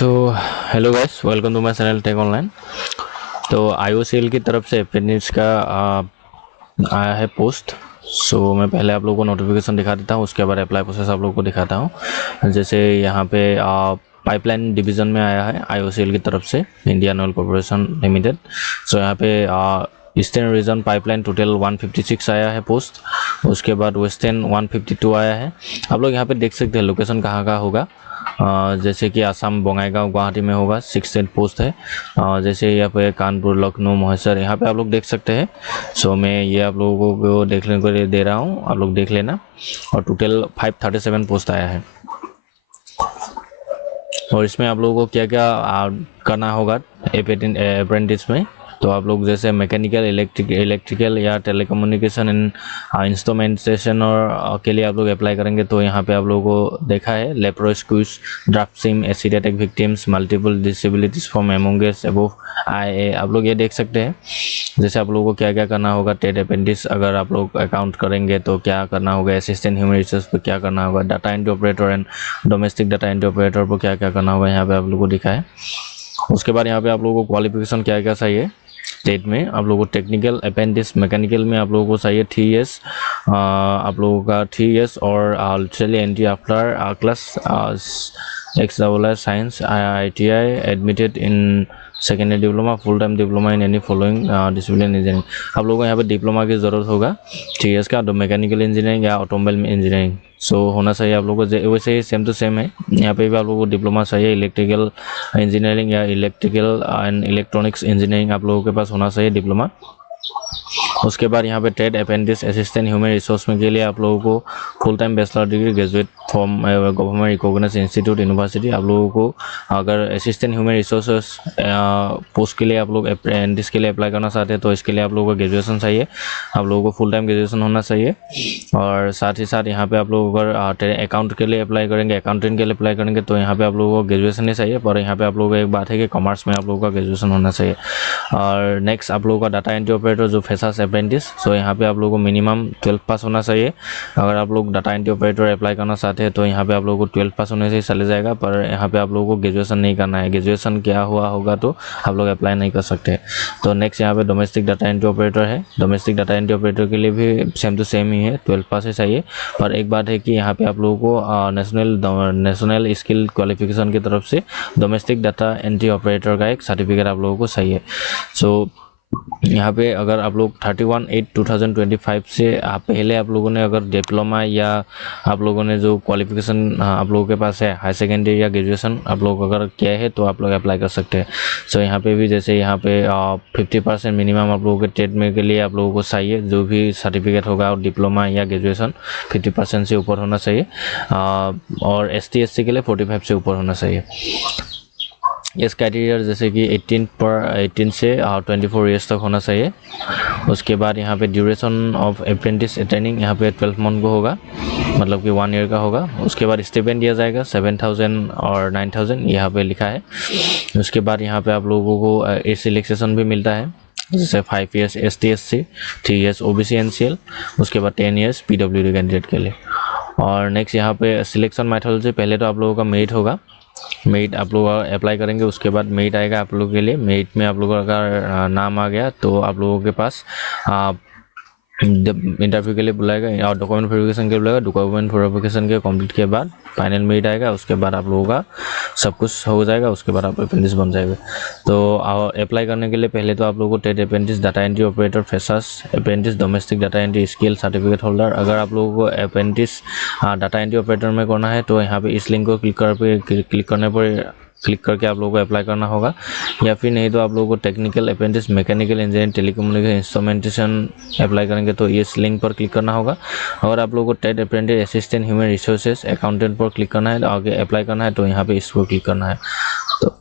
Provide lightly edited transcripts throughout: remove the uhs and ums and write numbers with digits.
तो hello guys, welcome to my channel tech online. तो IOCL की तरफ से अप्रेंटिस का आया है पोस्ट। सो मैं पहले आप लोगों को नोटिफिकेशन दिखा देता हूँ, उसके बाद अप्लाई प्रोसेस आप लोगों को दिखाता हूँ। जैसे यहाँ पे पाइपलाइन डिवीज़न में आया है IOCL की तरफ से, इंडियन ऑयल कॉर्पोरेशन लिमिटेड। सो यहाँ पे ईस्टर्न रीजन पाइपलाइन टोटल 156 आया है पोस्ट। उसके बाद वेस्टर्न 152 आया है। आप लोग यहाँ पे देख सकते हैं लोकेशन कहाँ का होगा। जैसे कि आसाम बंगाईगांव गुवाहाटी में होगा, 6 पोस्ट है। जैसे यहाँ पे कानपुर, लखनऊ, महेश्वर, यहाँ पे आप लोग देख सकते हैं। सो मैं ये आप लोगों को देखने को दे रहा हूँ, आप लोग देख लेना। और टोटल 537 पोस्ट आया है। और इसमें आप लोगों को क्या क्या करना होगा अप्रेंटिस में। तो आप लोग जैसे मैकेनिकल, इलेक्ट्रिकल या टेलीकम्युनिकेशन एंड इंस्ट्रूमेंटेशन और के लिए आप लोग अप्लाई करेंगे। तो यहाँ पे आप लोगों को देखा है leprosy cured, dwarfism, acid attack victims, multiple disabilities from amongst above IA। आप लोग ये देख सकते हैं जैसे आप लोगों को क्या क्या करना होगा। टेट अप्रेंटिस अगर आप लोग अकाउंट करेंगे तो क्या करना होगा, असिस्टेंट ह्यूमन रिसोर्स पर क्या करना होगा, data entry operator and domestic data entry operator पर क्या क्या करना होगा, यहाँ पे आप लोगों को दिखा है। उसके बाद यहाँ पे आप लोगों को क्वालिफिकेशन क्या क्या चाहिए। टेट में आप लोगों को टेक्निकल अप्रेंटिस मैकेनिकल में आप लोगों को चाहिए 3 years, आप लोगों का 3 years और literally entry after class XII science ITI admitted in secondary diploma, full time diploma in any following discipline engineering. आप लोगों को यहाँ पे डिप्लोमा की ज़रूरत होगा 3 years का, तो मैकेनिकल इंजीनियरिंग या ऑटोमोबाइल इंजीनियरिंग सो होना चाहिए आप लोगों को। वैसे ही सेम टू सेम है, यहाँ पे भी आप लोगों को डिप्लोमा चाहिए, इलेक्ट्रिकल इंजीनियरिंग या इलेक्ट्रिकल एंड इलेक्ट्रॉनिक्स इंजीनियरिंग आप लोगों के पास होना चाहिए डिप्लोमा। उसके बाद यहाँ पे trade apprentice assistant human resource में के लिए आप लोगों को full time bachelor degree graduate from government recognised institute university. आप लोगों को अगर असिस्टेंट ह्यूमन रिसोर्सेस पोस्ट के लिए आप लोग अप्रेंटिस के लिए अप्लाई करना चाहते हैं तो इसके लिए आप लोगों को ग्रेजुएशन चाहिए, आप लोगों को फुल टाइम ग्रेजुएशन होना चाहिए। और साथ ही साथ यहाँ पे आप लोग अगर अकाउंट के लिए अप्लाई करेंगे, अकाउंटेंट के लिए अप्लाई करेंगे तो यहाँ पे आप लोगों को ग्रेजुएशन ही चाहिए। पर यहाँ पे आप लोगों को एक बात है कि कॉमर्स में आप लोगों का ग्रेजुएशन होना चाहिए। और नेक्स्ट आप लोगों का डाटा एंट्री ऑपरेटर जो फ्रेशर्स अप्रेंटिस, सो यहाँ पे आप लोगों को मिनिमम 12 पास होना चाहिए। अगर आप लोग डाटा एंट्री ऑपरेटर अप्लाई करना चाहते हैं तो यहाँ पे आप लोगों को 12 पास होने से चले जाएगा। पर यहाँ पे आप लोगों को ग्रेजुएशन नहीं करना है, ग्रेजुएशन क्या हुआ होगा तो आप लोग अप्लाई नहीं कर सकते। तो नेक्स्ट यहाँ पे डोमेस्टिक डाटा एंट्री ऑपरेटर है। डोमेस्टिक डाटा एंट्री ऑपरेटर के लिए भी सेम टू सेम ही है, 12 पास ही चाहिए। पर एक बात है कि यहाँ पे आप लोगों को नेशनल स्किल क्वालिफिकेशन की तरफ से डोमेस्टिक डाटा एंट्री ऑपरेटर का एक सर्टिफिकेट आप लोगों को चाहिए। सो यहाँ पे अगर आप लोग 31/8/2025 से पहले आप लोगों ने अगर डिप्लोमा या आप लोगों ने जो क्वालिफिकेशन आप लोगों के पास है हाई सेकेंडरी या ग्रेजुएशन आप लोग अगर किया है तो आप लोग अप्लाई कर सकते हैं। सो यहाँ पे भी जैसे यहाँ पे 50% मिनिमम आप लोगों के टेट में के लिए आप लोगों को चाहिए, जो भी सर्टिफिकेट होगा और डिप्लोमा या ग्रेजुएशन 50% से ऊपर होना चाहिए। और ST SC के लिए 45 से ऊपर होना चाहिए। इस क्राइटेरिया जैसे कि 18 से 24 ईयर्स तक होना चाहिए। उसके बाद यहाँ पे ड्यूरेशन ऑफ अप्रेंटिस ट्रेनिंग यहाँ पे 12 मंथ को होगा, मतलब कि 1 ईयर का होगा। उसके बाद स्टिपेंड दिया जाएगा 7,000 और 9,000 यहाँ पे लिखा है। उसके बाद यहाँ पे आप लोगों को एज रिलैक्सेशन भी मिलता है, जैसे 5 years ST SC, 3 years OBC NCL, उसके बाद 10 years PWD कैंडिडेट के लिए। और नेक्स्ट यहाँ पे सिलेक्शन मेथोडोलॉजी, पहले तो आप लोगों का मेरिट होगा, मेरिट आप लोग अप्लाई करेंगे, उसके बाद मेरिट आएगा आप लोगों के लिए। मेरिट में आप लोगों का नाम आ गया तो आप लोगों के पास इंटरव्यू के लिए बुलाएगा और डॉक्यूमेंट वेरिफिकेशन के लिए बुलाएगा। डॉक्यूमेंट वेरिफिकेशन के कंप्लीट के बाद फाइनल मेरिट आएगा, उसके बाद आप लोगों का सब कुछ हो जाएगा, उसके बाद आप अप्रेंटिस बन जाएगा। तो अप्लाई करने के लिए पहले तो आप लोगों को टेट apprentice, data entry operator, freshers apprentice, domestic data entry skill certificate holder. अगर आप लोगों को अप्रेंटिस डाटा एंट्री ऑपरेटर में करना है तो यहाँ पे इस लिंक को क्लिक करने पर क्लिक करके आप लोगों को अप्लाई करना होगा। या फिर नहीं तो आप लोगों को technical apprentice, mechanical engineering, telecommunication, instrumentation apply करेंगे तो इस लिंक पर क्लिक करना होगा। अगर आप लोगों को टेट apprentice assistant human resources accountant पर क्लिक करना है, आगे अप्लाई करना है तो यहाँ पे इस पर क्लिक करना है, तो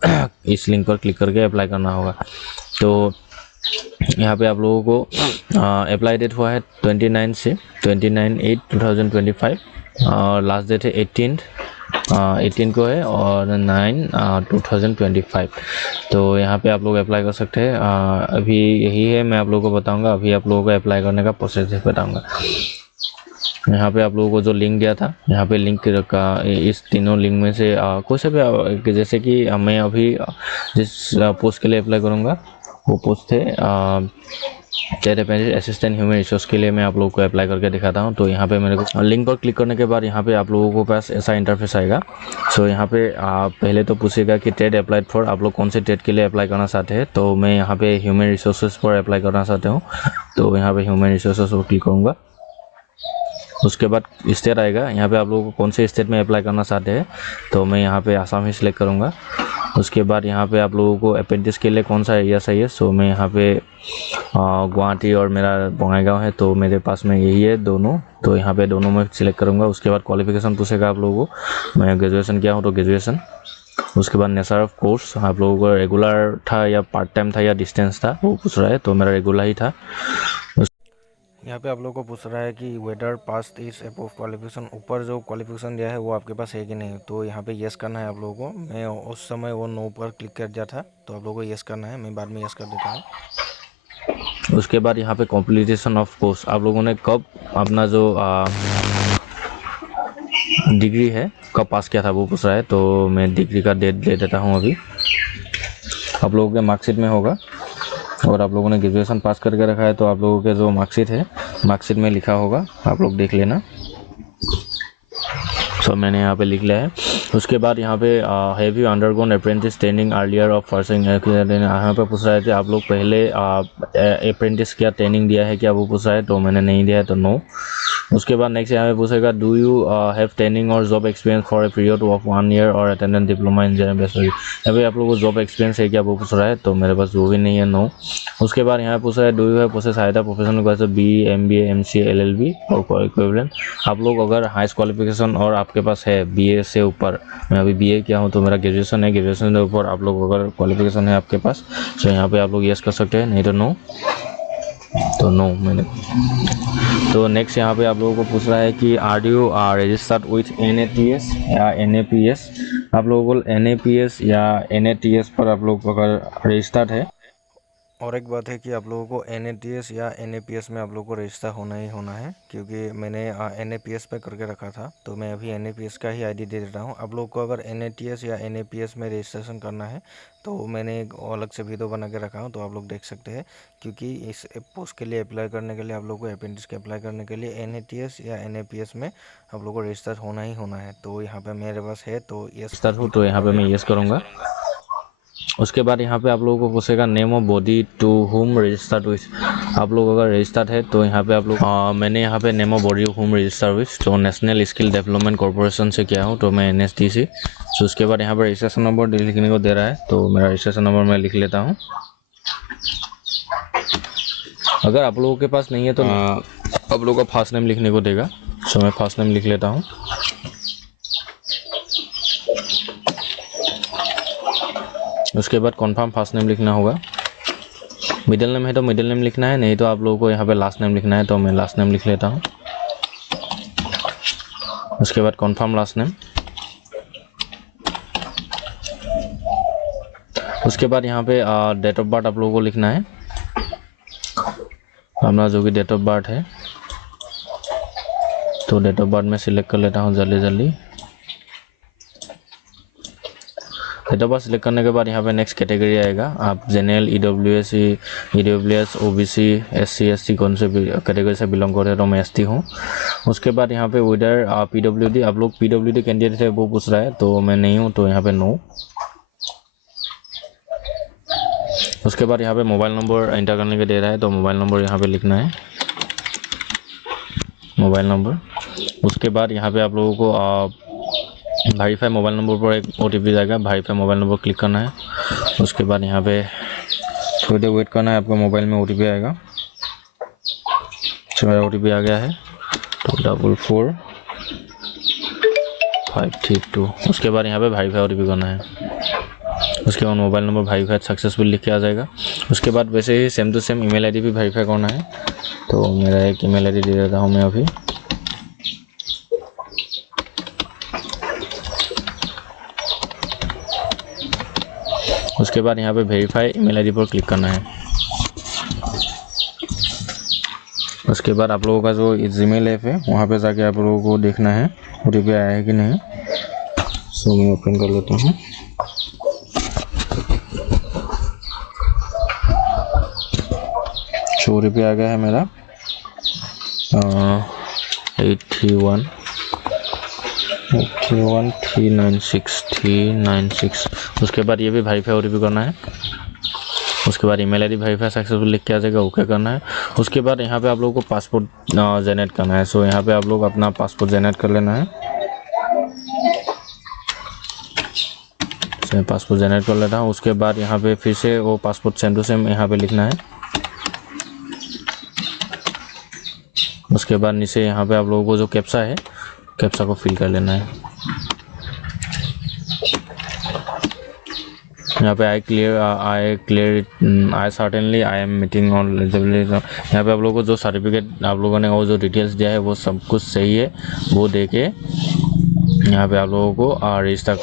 इस लिंक पर क्लिक करके अप्लाई करना होगा। तो यहाँ पे आप लोगों को अप्लाई डेट हुआ है 29 से 29/8/2025 और लास्ट डेट है 18 को है और 9/2025। तो यहाँ पे आप लोग अप्लाई कर सकते हैं। अभी यही है, मैं आप लोगों को बताऊंगा, अभी आप लोगों को अप्लाई करने का प्रोसेस बताऊंगा। यहाँ पे आप लोगों को जो लिंक दिया था, यहाँ पे लिंक का इस तीनों लिंक में से कोई सा भी, जैसे कि मैं अभी जिस पोस्ट के लिए अप्लाई करूँगा वो पोस्ट थे टेट अप्रेंटिस असिस्टेंट ह्यूमन रिसोर्स के लिए मैं आप लोगों को अप्लाई करके दिखाता हूँ। तो यहाँ पे मेरे को लिंक पर क्लिक करने के बाद यहाँ पे आप लोगों को पास ऐसा इंटरफेस आएगा। सो यहाँ पे पहले तो पूछेगा कि टेट अप्लाइड फॉर, आप लोग कौन से टेट के लिए अप्लाई करना चाहते हैं। तो मैं यहाँ पे ह्यूमन रिसोर्सेज पर अप्लाई करना चाहता हूँ, तो यहाँ पे ह्यूमन रिसोर्सेज पर क्लिक करूँगा। उसके बाद स्टेट आएगा, यहाँ पे आप लोगों को कौन से स्टेट में अप्लाई करना चाहते हैं, तो मैं यहाँ पे आसाम ही सिलेक्ट करूँगा। उसके बाद यहाँ पे आप लोगों को अप्रेंटिस के लिए कौन सा एरिया चाहिए, सो मैं यहाँ पे गुवाहाटी और मेरा बंगाईगांव है, तो मेरे पास में यही है दोनों, तो यहाँ पे दोनों में सिलेक्ट करूँगा। उसके बाद क्वालिफिकेशन पूछेगा आप लोगों को, मैं ग्रेजुएशन किया हूँ तो ग्रेजुएशन। उसके बाद नेचर ऑफ कोर्स आप लोगों को रेगुलर था या पार्ट टाइम था या डिस्टेंस था वो पूछ रहा है, तो मेरा रेगुलर ही था। यहाँ पे आप लोगों को पूछ रहा है कि whether past is above qualification, ऊपर जो क्वालिफिकेशन दिया है वो आपके पास है कि नहीं, तो यहाँ पे यस करना है आप लोगों को। मैं उस समय वो नो पर क्लिक कर दिया था, तो आप लोगों को यस करना है, मैं बाद में यस कर देता हूँ। उसके बाद यहाँ पे कॉम्प्लीटेशन ऑफ कोर्स, आप लोगों ने कब अपना जो डिग्री है कब पास किया था वो पूछ रहा है, तो मैं डिग्री का डेट दे देता हूँ अभी। आप लोगों के मार्कशीट में होगा, और आप लोगों ने ग्रेजुएशन पास करके रखा है तो आप लोगों के जो मार्कशीट है मार्कशीट में लिखा होगा, आप लोग देख लेना। सो मैंने यहाँ पे लिख लिया है। उसके बाद यहाँ पे have you undergone apprentice training earlier of फर्सिंग, यहाँ पे पूछ रहा है कि आप लोग पहले अप्रेंटिस क्या ट्रेनिंग दिया है क्या वो पूछ रहा है, तो मैंने नहीं दिया है तो नो। उसके बाद नेक्स्ट यहाँ पे पूछेगा डू यू हैव ट्रेनिंग और job experience for a period of 1 year और attendant diploma in engineering bachelor, यहाँ पे आप लोगों को जॉब एक्सपीरियंस है क्या वो पूछ रहा है, तो मेरे पास जो भी नहीं है नो। उसके बाद यहाँ पे पूछ रहा है do you have process higher professional course BE MBA MCA LLB और इक्विवेलेंट, आप लोग अगर हाईएस्ट क्वालिफिकेशन और आपके पास है BA से ऊपर, मैं अभी BA किया हूँ तो मेरा ग्रेजुएशन है, ग्रेजुएशन के ऊपर आप लोग अगर क्वालिफिकेशन है आपके पास, तो यहाँ पे आप लोग यस कर सकते हैं, नहीं तो नो, तो नो मैंने। तो नेक्स्ट यहाँ पे आप लोगों को पूछ रहा है कि are you registered with NATS या NAPS, आप लोगों को NAPS या NATS पर आप लोग अगर रजिस्टर्ड है, और एक बात है कि आप लोगों को NATS या NAPS में आप लोगों को रजिस्टर होना ही होना है, क्योंकि मैंने NAPS पे करके रखा था, तो मैं अभी NAPS का ही ID दे देता हूँ। आप लोगों को अगर NATS या NAPS में रजिस्ट्रेशन करना है तो मैंने एक अलग से वीडियो बना के रखा हूँ, तो आप लोग देख सकते हैं, क्योंकि इस पोस्ट के लिए अप्लाई करने के लिए आप लोगों को अप्रेंटिस के अप्लाई करने के लिए NATS या NAPS में आप लोगों को रजिस्टर होना ही होना है। तो यहाँ पर मेरे पास है तो यस हूँ, तो यहाँ पर मैं यस करूँगा। उसके बाद यहाँ पे आप लोगों को पूछेगा name of body to whom registered with, आप लोग अगर रजिस्टर्ड है तो यहाँ पे आप लोग मैंने यहाँ पे name of body home register with तो नेशनल स्किल डेवलपमेंट कॉर्पोरेशन से किया हूँ, तो मैं NSDC। तो उसके बाद यहाँ पर रजिस्ट्रेशन नंबर लिखने को दे रहा है, तो मेरा रजिस्ट्रेशन नंबर मैं लिख लेता हूँ। अगर आप लोगों के पास नहीं है तो आप लोगों का फर्स्ट नेम लिखने को देगा, तो मैं फर्स्ट नेम लिख लेता हूँ। उसके बाद कन्फर्म फर्स्ट नेम लिखना होगा, मिडिल नेम है तो मिडिल नेम लिखना है, नहीं तो आप लोगों को यहाँ पे लास्ट नेम लिखना है, तो मैं लास्ट नेम लिख लेता हूँ। उसके बाद कन्फर्म लास्ट नेम। उसके बाद यहाँ पे डेट ऑफ बर्थ आप लोगों को लिखना है, अपना जो भी डेट ऑफ बर्थ है, तो डेट ऑफ बर्थ में सिलेक्ट कर लेता हूँ जल्दी जल्दी। डेट ऑफ बर्थ सिलेक्ट करने के बाद यहाँ पे नेक्स्ट कैटेगरी आएगा, आप general EWS OBC SC ST कौन से कैटेगरी से बिलोंग करते हैं, तो मैं ST हूँ। उसके बाद यहाँ पे वेदर PWD, आप लोग PWD कैंडिडेट है वो पूछ रहा है, तो मैं नहीं हूँ, तो यहाँ पे नो। उसके बाद यहाँ पे मोबाइल नंबर एंटर करने के दे रहा है, तो मोबाइल नंबर यहाँ पे लिखना है, मोबाइल नंबर। उसके बाद यहाँ पे आप लोगों को वेरीफाई मोबाइल नंबर पर एक OTP जाएगा, वेरीफाई मोबाइल नंबर क्लिक करना है। उसके बाद यहाँ पे थोड़ी देर वेट करना है, आपका मोबाइल में OTP आएगा। मेरा OTP आ गया है 244532। उसके बाद यहाँ पे वेरीफाई OTP करना है। उसके बाद मोबाइल नंबर वेरीफाई सक्सेसफुल लिख के आ जाएगा। उसके बाद वैसे ही same to same email ID भी वेरीफाई करना है, तो मेरा एक ईमेल ID दे देता हूँ मैं अभी। उसके बाद यहाँ पे वेरीफाई ईमेल ID पर क्लिक करना है। उसके बाद आप लोगों का जो जीमेल ऐप है वहाँ पे जाके आप लोगों को देखना है OTP आया है कि नहीं। सो मैं ओपन कर लेता हूँ। सो OTP आ गया है मेरा 831396396। उसके बाद ये भी वेरीफाई OTP करना है। उसके बाद ईमेल आईडी वेरीफाई सक्सेसफुल लिख के आ जाएगा, ओके करना है। उसके बाद यहाँ पे आप लोगों को पासपोर्ट जनरेट करना है। सो यहाँ पे आप लोग अपना पासपोर्ट जनरेट कर लेना है। मैं पासपोर्ट जनरेट कर लेता हूँ। उसके बाद यहाँ पे फिर से वो पासपोर्ट सेम टू सेम यहाँ पे लिखना है। उसके बाद नीचे यहाँ पे आप लोगों को जो कैप्चा है कैप्चा को फिल कर लेना है। यहाँ पे I certainly I am meeting on eligibility. यहाँ पे आप लोगों को जो सर्टिफिकेट आप लोगों ने वो जो डिटेल्स दिया है वो सब कुछ सही है, वो दे के यहाँ पे आप लोगों को रजिस्टर।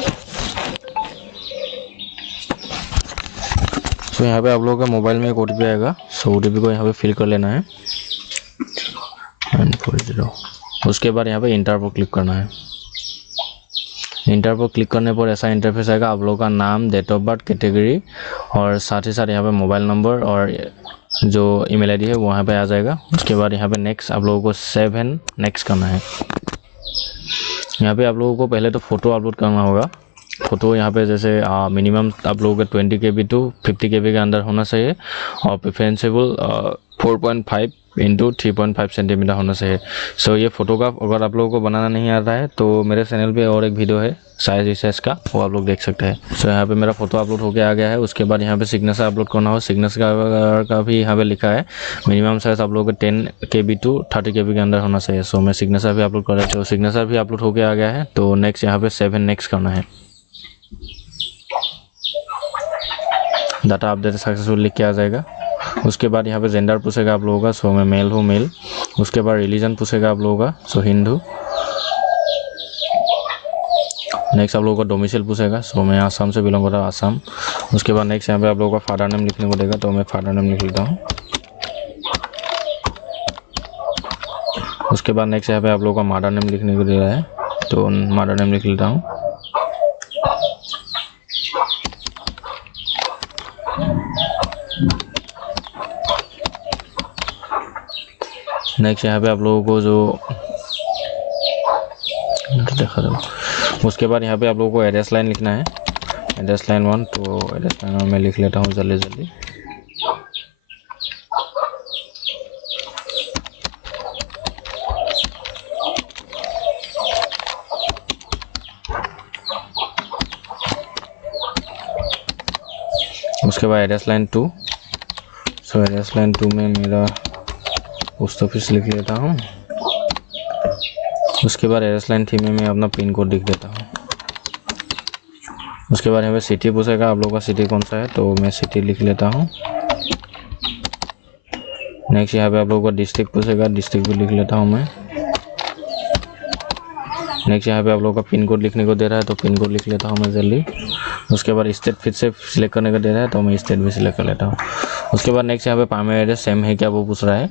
सो यहाँ पे आप लोगों का मोबाइल में एक OTP आएगा। सो OTP को यहाँ पे फिल कर लेना है 940। उसके बाद यहाँ पे इंटर पर क्लिक करना है। इंटर पर क्लिक करने पर ऐसा इंटरफेस आएगा। आप लोगों का नाम, डेट ऑफ बर्थ, कैटेगरी और साथ ही साथ यहाँ पे मोबाइल नंबर और जो ईमेल आईडी है वो यहाँ पे आ जाएगा। उसके बाद यहाँ पे नेक्स्ट आप लोगों को सेव एंड नेक्स्ट करना है। यहाँ पे आप लोगों को पहले तो फ़ोटो अपलोड करना होगा। फ़ोटो यहाँ पे जैसे मिनिमम आप लोगों का 20 KB to 50 KB के अंदर होना चाहिए और प्रेफरेंसेबल 4.5 × 3.5 सेंटीमीटर होना चाहिए। सो ये फोटोग्राफ अगर आप लोगों को बनाना नहीं आता है तो मेरे चैनल पे और एक वीडियो है साइज रिसाइज का, वो आप लोग देख सकते हैं। सो यहाँ पे मेरा फोटो अपलोड होके आ गया है। उसके बाद यहाँ पे सिग्नेचर अपलोड करना हो। सिग्नेचर का भी यहाँ पे लिखा है मिनिमम साइज आप लोगों को 10 KB to 30 KB के अंदर होना चाहिए। सो मैं सिग्नेचर भी अपलोड कर देता हूँ। सिग्नेचर भी अपलोड होके आ गया है। तो नेक्स्ट यहाँ पे 7 नेक्स्ट करना है। डाटा अपडेट सक्सेसफुल लिख के आ जाएगा। उसके बाद यहाँ पे जेंडर पूछेगा आप लोगों का। सो मैं मेल हूँ, मेल। उसके बाद रिलीजन पूछेगा आप लोगों का। सो हिंदू। नेक्स्ट आप लोगों का डोमिसाइल पूछेगा। सो मैं आसाम से बिलोंग करता हूँ, आसाम। उसके बाद नेक्स्ट यहाँ पे आप लोगों का फादर नेम लिखने को देगा। तो मैं फादर नेम लिख लेता हूँ। उसके बाद नेक्स्ट यहाँ पे आप लोगों का मदर नेम लिखने को दे रहा है। तो मदर नेम लिख लेता हूँ। नेक्स्ट यहाँ पे आप लोगों को जो देखा दो। उसके बाद यहाँ पे आप लोगों को एड्रेस लाइन लिखना है। Address line 1। तो एड्रेस लाइन 1 मैं लिख लेता हूँ जल्दी जल्दी। उसके बाद एड्रेस लाइन 2। सो एड्रेस लाइन 2 में मेरा पोस्ट ऑफिस लिख लेता हूँ। उसके बाद एड्रेस लाइन 3 में मैं अपना पिन कोड लिख देता हूँ। उसके बाद यहाँ पे सिटी पूछेगा आप लोगों का सिटी कौन सा है। तो मैं सिटी लिख लेता हूँ। नेक्स्ट यहाँ पे आप लोगों का डिस्ट्रिक्ट पूछेगा, डिस्ट्रिक्ट भी लिख लेता हूँ मैं। नेक्स्ट यहाँ पे आप लोगों का पिन कोड लिखने को दे रहा है। तो पिन कोड लिख लेता हूँ मैं जल्दी। उसके बाद स्टेट फिर से सिलेक्ट करने को दे रहा है। तो मैं स्टेट भी सिलेक्ट कर लेता हूँ। उसके बाद नेक्स्ट यहाँ पे प्राइमरी एड्रेस सेम है क्या वो पूछ रहा है।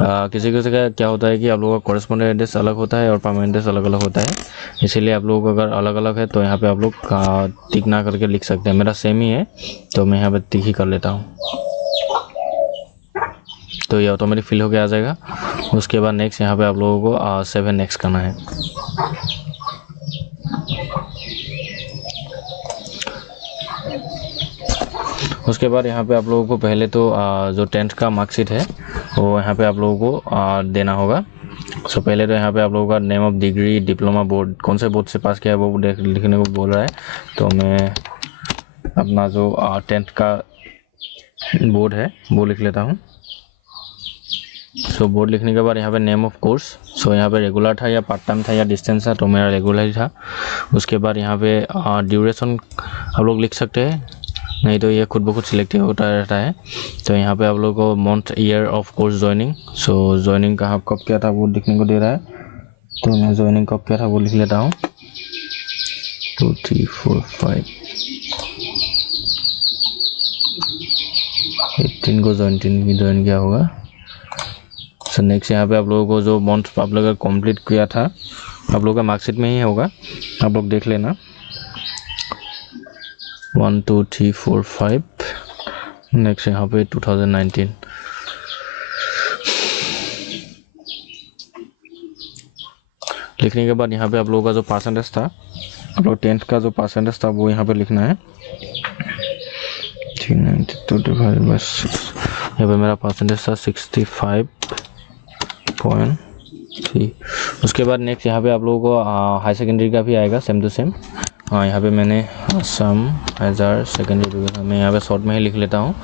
किसी किसी का क्या होता है कि आप लोगों का कॉरेस्पॉन्डेंट एड्रेस अलग होता है और परमानेंट एड्रेस अलग अलग होता है। इसीलिए आप लोगों को अगर अलग अलग है तो यहाँ पे आप लोग टिक ना करके लिख सकते हैं। मेरा सेम ही है तो मैं यहाँ पे टिक ही कर लेता हूँ। तो ये ऑटोमेटिक फिल होके आ जाएगा। उसके बाद नेक्स्ट यहाँ पे आप लोगों को 7 नेक्स्ट करना है। उसके बाद यहाँ पे आप लोगों को पहले तो जो 10th का मार्कशीट है वो यहाँ पे आप लोगों को देना होगा। सो पहले तो यहाँ पे आप लोगों का name of degree, diploma, board कौन से बोर्ड से पास किया है वो लिखने को बोल रहा है। तो मैं अपना जो 10th का बोर्ड है वो लिख लेता हूँ। सो बोर्ड लिखने के बाद यहाँ पे नेम ऑफ कोर्स। सो यहाँ पे रेगुलर था या पार्ट टाइम था या डिस्टेंस था। तो मेरा रेगुलर ही था। उसके बाद यहाँ पे ड्यूरेशन आप लोग लिख सकते हैं, नहीं तो ये खुद ब खुद सिलेक्ट होता रहता है। तो यहाँ पे आप लोगों को month, year of course joining. So joining कहाँ कब किया था वो लिखने को दे रहा है। तो मैं ज्वाइनिंग कब किया था वो लिख लेता हूँ। 2 3 4 5 18 को ज्वाइन किया होगा। सो नेक्स्ट यहाँ पे आप लोगों को जो मंथ आप लोगों का कंप्लीट किया था आप लोगों का मार्कशीट में ही होगा, आप लोग देख लेना। 1 2 3 4 5 नेक्स्ट यहाँ पे 2019। लिखने के बाद यहाँ पे आप लोगों का जो परसेंटेज था, आप लोग 10th का जो परसेंटेज था वो यहाँ पे लिखना है। 392 डिवाइडेड बाय 6, यहाँ पे मेरा परसेंटेज था 65.3। उसके बाद नेक्स्ट यहाँ पे आप लोगों को हाई सेकेंडरी का भी आएगा सेम टू सेम। यहाँ पे मैंने असम हायर सेकेंडरी एजुकेशन मैं यहाँ पे शॉर्ट में ही लिख लेता हूँ।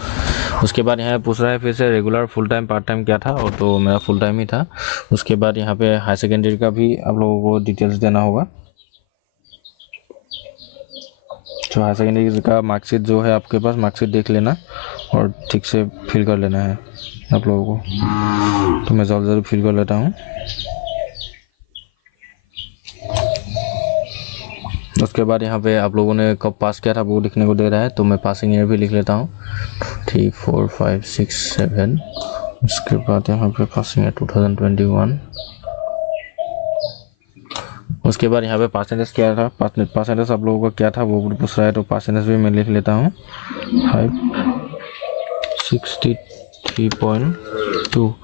उसके बाद यहाँ पूछ रहा है फिर से regular full time part time क्या था, और तो मेरा फुल टाइम ही था। उसके बाद यहाँ पे हाई सेकेंडरी का भी आप लोगों को डिटेल्स देना होगा। तो हाई सेकेंडरी का मार्कशीट जो है आपके पास, मार्कशीट देख लेना और ठीक से फिल कर लेना है आप लोगों को। तो मैं जल्दी फिल कर लेता हूँ। उसके बाद यहाँ पे आप लोगों ने कब पास किया था वो लिखने को दे रहा है, तो मैं पासिंग ईयर भी लिख लेता हूँ 3 4 5 6 7। उसके बाद यहाँ पे पासिंग ईयर 2021। उसके बाद यहाँ पे परसेंटेज क्या था, परसेंटेज आप लोगों का क्या था वो पूछ रहा है, तो परसेंटेज भी मैं लिख लेता हूँ 563.2।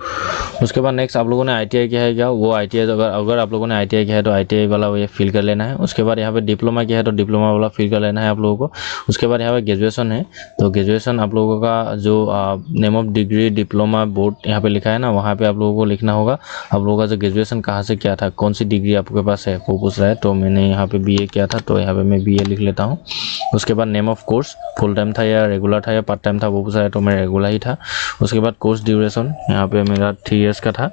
उसके बाद नेक्स्ट आप लोगों ने ITI किया है क्या, वो ITI अगर आप लोगों ने ITI किया है तो ITI वाला ये फिल कर लेना है। उसके बाद यहाँ पे डिप्लोमा किया है तो डिप्लोमा वाला फिल कर लेना है आप लोगों को। उसके बाद यहाँ पे ग्रेजुएशन है तो ग्रेजुएशन आप लोगों का जो name of degree diploma board यहाँ पे लिखा है ना, वहाँ पे आप लोगों को लिखना होगा आप लोगों का जो ग्रेजुएशन कहाँ से किया था, कौन सी डिग्री आपके पास है वो पूछ रहा है। तो मैंने यहाँ पे BA किया था तो यहाँ पे मैं BA लिख लेता हूँ। उसके बाद name of course full time था या रेगुलर था या पार्ट टाइम था वो पूछ रहा है, तो मैं रेगुलर ही था। उसके बाद कोर्स ड्यूरेशन यहाँ पे मेरा 3 इयर्स का था।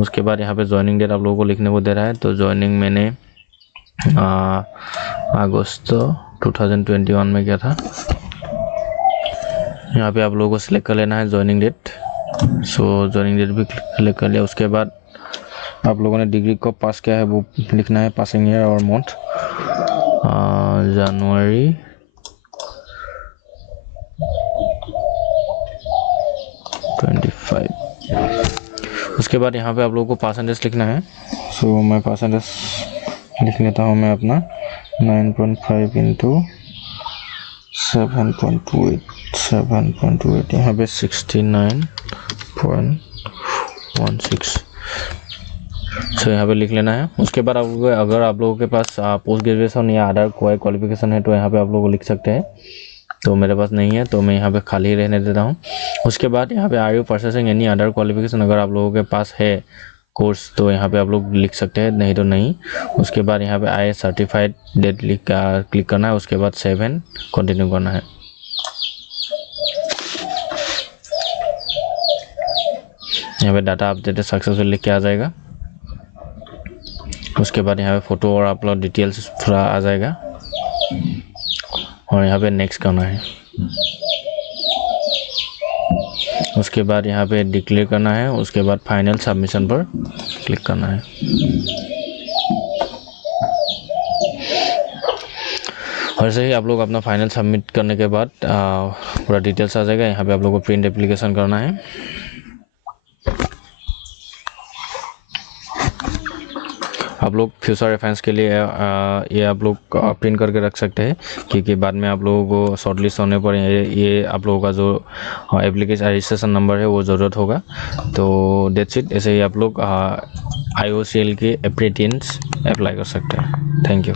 उसके बाद यहाँ पे ज्वाइनिंग डेट आप लोगों को लिखने को दे रहा है, तो ज्वाइनिंग मैंने अगस्त 2021 में किया था। यहाँ पे आप लोगों को सिलेक्ट कर लेना है ज्वाइनिंग डेट। सो ज्वाइनिंग डेट भी सिलेक्ट कर लिया। उसके बाद आप लोगों ने डिग्री कब पास किया है वो लिखना है, पासिंग ईयर और मंथ जनवरी 25। उसके बाद यहाँ पे आप लोगों को परसेंटेज लिखना है। सो मैं परसेंटेज लिख लेता हूँ मैं अपना 9.5 इंटू 7.28 यहाँ पे 69.16। सो यहाँ पे लिख लेना है। उसके बाद अगर आप लोगों के पास पोस्ट ग्रेजुएशन या अदर कोई क्वालिफिकेशन है तो यहाँ पे आप लोग लिख सकते हैं, तो मेरे पास नहीं है तो मैं यहाँ पे खाली रहने देता हूँ। उसके बाद यहाँ पे are you purchasing any other qualification, अगर आप लोगों के पास है कोर्स तो यहाँ पे आप लोग लिख सकते हैं, नहीं तो नहीं। उसके बाद यहाँ पे आई सर्टिफाइड डेट क्लिक करना है। उसके बाद 7 कंटिन्यू करना है। यहाँ पे डाटा अपडेट सक्सेसफुल लिख के आ जाएगा। उसके बाद यहाँ पे फोटो और अपलोड डिटेल्स पूरा आ जाएगा और यहाँ पे नेक्स्ट करना है। उसके बाद यहाँ पे डिक्लेयर करना है। उसके बाद फाइनल सबमिशन पर क्लिक करना है। और ऐसे ही आप लोग अपना फाइनल सबमिट करने के बाद पूरा डिटेल्स आ जाएगा। यहाँ पे आप लोग को प्रिंट एप्लीकेशन करना है। आप लोग फ्यूचर रेफरेंस के लिए ये आप लोग प्रिंट करके रख सकते हैं, क्योंकि बाद में आप लोगों को शॉर्टलिस्ट होने पर ये आप लोगों का जो एप्लीकेशन रजिस्ट्रेशन नंबर है वो ज़रूरत होगा। तो डेट्स इट। ऐसे ही आप लोग IOCL के एप्रेंटिस अप्लाई कर सकते हैं। Thank you.